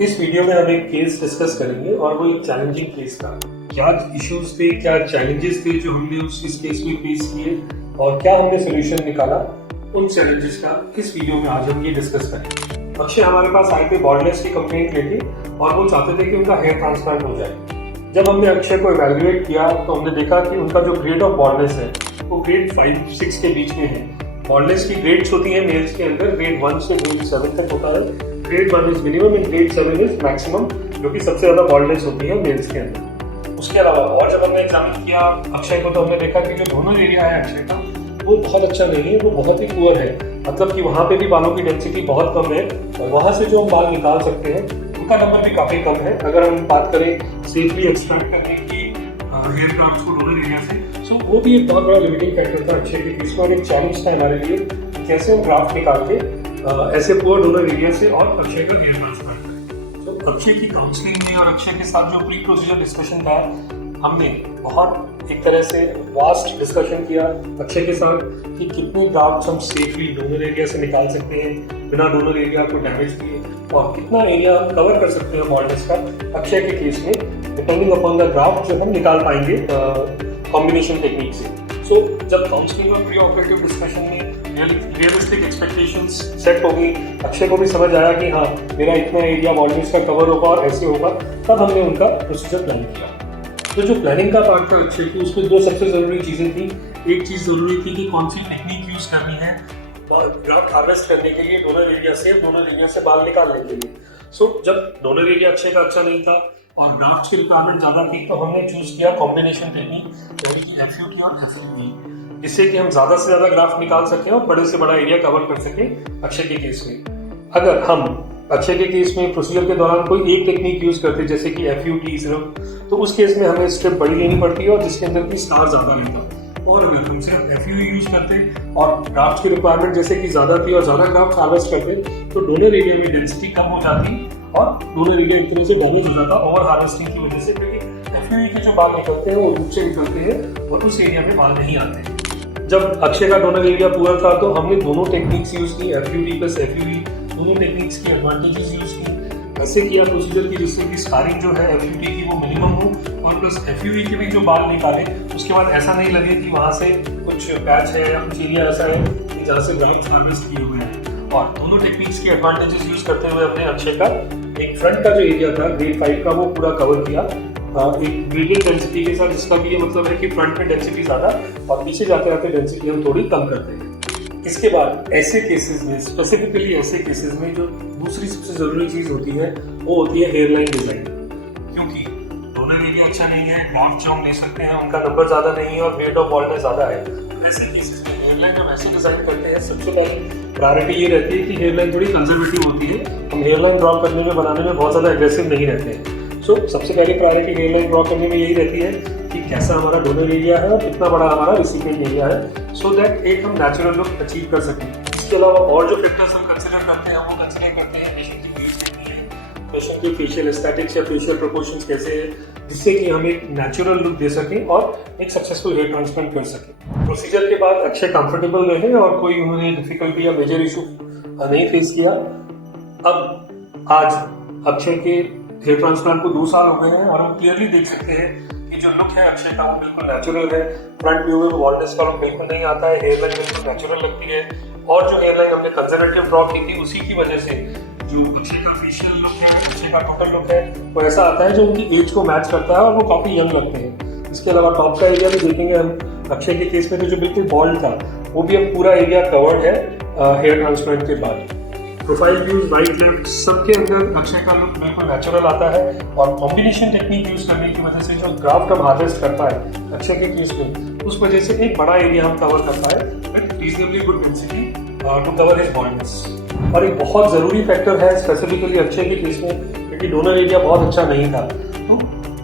इस वीडियो में हम एक केस डिस्कस करेंगे और वो एक चैलेंजिंग केस था। क्या इश्यूज थे, क्या चैलेंजेस थे जो हमने इस केस में फेस किए और क्या हमने सोल्यूशन निकाला उन चैलेंजेस का इस वीडियो में आज हम ये डिस्कस करेंगे। अक्षय हमारे पास आए थे बॉल्डनेस की कंप्लेंट लेके और वो चाहते थे कि उनका हेयर ट्रांसप्लांट हो जाए। जब हमने अक्षय को इवैल्यूएट किया तो हमने देखा कि उनका जो ग्रेड ऑफ बॉल्डनेस है वो ग्रेड 5-6 के बीच में है। बॉल्डनेस की ग्रेड्स होती है मेल्स के अंदर, ग्रेड 1 से ग्रेड 7 तक होता है। Grade 1 is minimum and grade 7 is maximum, जो कि सबसे ज्यादा बॉल्डनेस होती है मेल्स के अंदर। उसके अलावा और जब हमने एग्जामिन किया अक्षय को तो हमने देखा कि जो डोनर एरिया है अक्षय का वो बहुत अच्छा नहीं है, वो बहुत ही पुअर है। मतलब कि वहाँ पे भी बालों की डेंसिटी बहुत कम है और वहाँ से जो हम बाल निकाल सकते हैं उनका नंबर भी काफी कम है। अगर हम बात करें सेफली एक्सट्रैक्ट करने की हेयर ग्राफ्ट्स को डोनर एरिया से, तो वो भी एक बहुत बड़ा लिमिटिंग फैक्टर था अक्षय के केस में और एक चैलेंज था हमारे लिए कैसे हम ग्राफ्ट निकाल के ऐसे पुअर डोनर एरिया से और अक्षय का हेयर ट्रांसप्लांट करें। तो अक्षय की काउंसलिंग में और अक्षय के साथ जो प्री प्रोसीजर डिस्कशन था, हमने बहुत एक तरह से वास्ट डिस्कशन किया अक्षय के साथ कि कितने ग्राफ्ट्स हम सेफली डोनर एरिया से निकाल सकते हैं बिना डोनर एरिया को डैमेज किए और कितना एरिया कवर कर सकते हैं बॉल्डनेस का अक्षय के केस में, डिपेंडिंग अपॉन द ग्राफ्ट जो हम निकाल पाएंगे कॉम्बिनेशन टेक्निक से। सो जब काउंसलिंग और प्री ऑपरेटिव डिस्कशन में रियलिस्टिक एक्सपेक्टेशंस सेट हो गई, अक्षय को भी समझ आया कि हाँ मेरा इतना एरिया बॉल्डनेस का कवर होगा और ऐसे होगा, तब हमने उनका प्रोसीजर प्लान किया। तो जो प्लानिंग का पार्ट था अक्षय की, उसमें दो सबसे जरूरी चीजें थी। एक चीज जरूरी थी कि कौन सी टेक्निक यूज करनी है ग्राफ्ट हार्वेस्ट करने के लिए, डोनर एरिया से बाल निकालने के लिए। सो जब डोनर एरिया अक्षय का अच्छा नहीं था और ग्राफ्ट की रिक्वायरमेंट ज्यादा थी तो हमने चूज किया कॉम्बिनेशन टेक्निक, जैसे कि FUT और FUE, जिससे कि हम ज्यादा से ज्यादा ग्राफ्ट निकाल सकें और बड़े से बड़ा एरिया कवर कर सकें अक्षय के केस में। अगर हम अक्षय के केस में प्रोसीजर के दौरान कोई एक टेक्निक यूज करते जैसे कि FUT सिर्फ, तो उस केस में हमें स्ट्रिप बड़ी लेनी पड़ती है और जिसके अंदर की स्टार ज्यादा रहता। और अगर हम सिर्फ FUE यूज करते और ग्राफ्ट की रिक्वायरमेंट जैसे कि ज्यादा थी और ज्यादा ग्राफ्ट हार्वेस्ट करते तो डोनर एरिया में डेंसिटी कम हो जाती और डोनर एरिया एक तरह से डैमेज हो जाता ओवर हार्वेस्टिंग की वजह से, क्योंकि FUE के जो बाल निकलते हैं वो रूट से निकलते हैं और उस एरिया में बाल नहीं आते। जब अक्षय का डोनर एरिया पुअर था तो हमने दोनों टेक्निक्स यूज की, FUT प्लस FUE, दोनों टेक्निक्स की एडवांटेजेस यूज की। ऐसे किया प्रोसीजर की जिससे कि स्कारिंग जो है FUT की वो मिनिमम हो और प्लस FUE के भी जो बाल निकाले उसके बाद ऐसा नहीं लगे कि वहाँ से कुछ पैच है या कुछ एरिया ऐसा है कि जहाँ से ग्राफ्ट हार्वेस्ट किए हुए हैं। और दोनों टेक्निक्स की एडवांटेजेस यूज करते हुए अपने अक्षय का एक फ्रंट का जो एरिया था ग्रेड 5 का वो पूरा कवर किया एक ग्रेडियंट डेंसिटी के साथ, जिसका भी ये मतलब है कि फ्रंट में डेंसिटी ज्यादा और पीछे जाते जाते डेंसिटी हम थोड़ी कम करते हैं। इसके बाद ऐसे केसेस में, स्पेसिफिकली ऐसे केसेस में जो दूसरी सबसे जरूरी चीज होती है वो होती है हेयरलाइन डिजाइन। क्योंकि डोनर एरिया अच्छा नहीं है, ग्राफ्ट जो हम ले सकते हैं उनका नंबर ज्यादा नहीं है और ग्रेड ऑफ बॉल्डनेस ज्यादा है, ऐसे केसेस में हेयरलाइन जब ऐसे डिजाइन करते हैं सबसे पहले प्रायोरिटी ये रहती है कि हेयरलाइन थोड़ी कंजर्वेटिव होती है। हम हेयरलाइन ड्रॉ करने में बनाने में बहुत ज्यादा एग्रेसिव नहीं रहते हैं। सो सबसे पहली प्रायोरिटी हेयरलाइन ड्रॉ करने में यही रहती है कि कैसा हमारा डोनर एरिया है और कितना बड़ा हमारा रिसिपिएंट एरिया है, सो दैट एक हम नेचुरल लुक अचीव कर सकें। इसके अलावा और जो फैक्टर्स हम कंसिडर करते हैं वो कंसिडर करते हैं पेशेंट की फेस कैसी है, पेशेंट की फेशियल एस्थेटिक्स या फेशियल प्रोपोर्शंस कैसे है, जिससे कि हम एक नेचुरल लुक दे सकें और एक सक्सेसफुल हेयर ट्रांसप्लांट कर सकें। प्रोसीजर के बाद अक्षय कंफर्टेबल रहे और कोई उन्होंने डिफिकल्टी या मेजर इशू नहीं फेस किया। अब आज अक्षय के हेयर ट्रांसप्लांट को 2 साल हो गए हैं और हम क्लियरली देख सकते हैं कि जो लुक है अक्षय का वो बिल्कुल नेचुरल है। फ्रंट व्यू में बॉल्डनेस का लुक बिल्कुल नहीं आता है, हेयरलाइन बिल्कुल नेचुरल लगती है और जो हेयरलाइन हमने कंजर्वेटिव ड्रॉ की थी उसी की वजह से जो अक्षय का फेशियल लुक है, अक्षय का टोटल लुक है वो ऐसा आता है जो उनकी एज को मैच करता है और वो काफी यंग लगते हैं। इसके अलावा टॉप का एरिया भी देखेंगे हम, अक्षय के केस में तो जो बिल्कुल बॉल्ड था वो भी अब पूरा एरिया कवर्ड है हेयर ट्रांसप्लांट के बाद। प्रोफाइल व्यूज राइट लेफ्ट सबके अंदर अक्षय का लुक बिल्कुल नेचुरल आता है और कॉम्बिनेशन टेक्निक यूज करने की वजह से जो ग्राफ्ट हम हार्वेस्ट कर पाए अक्षय के केस में, उस वजह से एक बड़ा एरिया हम कवर कर पाए with reasonably good density to cover his boldness. और एक बहुत जरूरी फैक्टर है स्पेसिफिकली अक्षय के केस में, क्योंकि डोनर एरिया बहुत अच्छा नहीं था। तो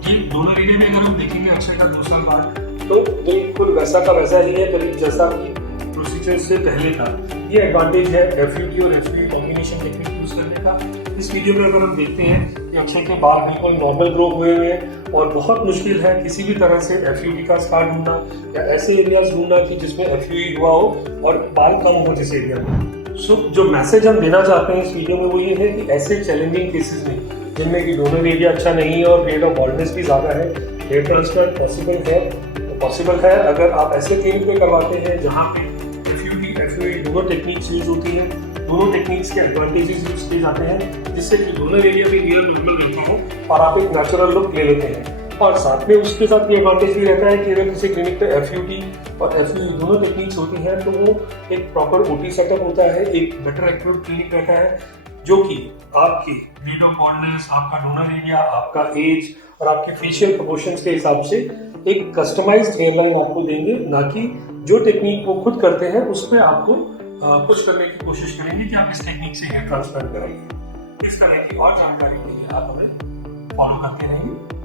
ये डोनर एरिया में अगर हम देखेंगे अक्षय का 2 साल बाद तो बिल्कुल वैसा का वैसा ही है, करीब जैसा कि प्रोसीजर से पहले था। ये एडवांटेज है FUT और FUE कॉम्बिनेशन टेक्निक यूज करने का। इस वीडियो में अगर हम देखते हैं कि अक्षय के बाल बिल्कुल नॉर्मल ग्रो हुए हुए हैं और बहुत मुश्किल है किसी भी तरह से FUT का स्कार ढूंढना या ऐसे एरियाज ढूंढना कि जिसमें FUE हुआ हो और बाल कम हो जिस एरिया में। सो जो मैसेज हम देना चाहते हैं इस वीडियो में वो ये है कि ऐसे चैलेंजिंग केसेस में जिनमें कि डोनर एरिया अच्छा नहीं है और रेट ऑफ बॉल्डनेस भी ज़्यादा है, हेयर ट्रांसप्लांट पॉसिबल है। तो पॉसिबल है अगर आप ऐसे क्लिनिक पे करवाते हैं जहाँ पे FUT, FUE दोनों टेक्निक्स यूज होती हैं, दोनों टेक्निक्स के एडवांटेजेस यूज किए जाते हैं, जिससे कि डोनर एरिया भी हेयर नॉर्मल रहता है और आप एक नेचुरल लुक ले लेते हैं। और साथ में उसके साथ ये एडवांटेज भी रहता है कि अगर किसी क्लिनिक पे FUT और FUE दोनों टेक्निक्स होती हैं तो वो एक प्रॉपर OT सेटअप होता है, एक बेटर इक्विप्ड क्लिनिक रहता है, जो कि आपकी रेट ऑफ बॉल्डनेस, आपका डोनर एरिया, आपका एज और आपके फेशियल प्रोपोर्शंस के हिसाब से एक कस्टमाइज्ड हेयरलाइन आपको देंगे, ना कि जो टेक्निक वो खुद करते हैं उस पर आपको पुश करने की कोशिश करेंगे कि आप इस टेक्निक से हेयर ट्रांसप्लांट कराइए। इस तरह की और जानकारी के लिए आप हमें फॉलो करते रहेंगे।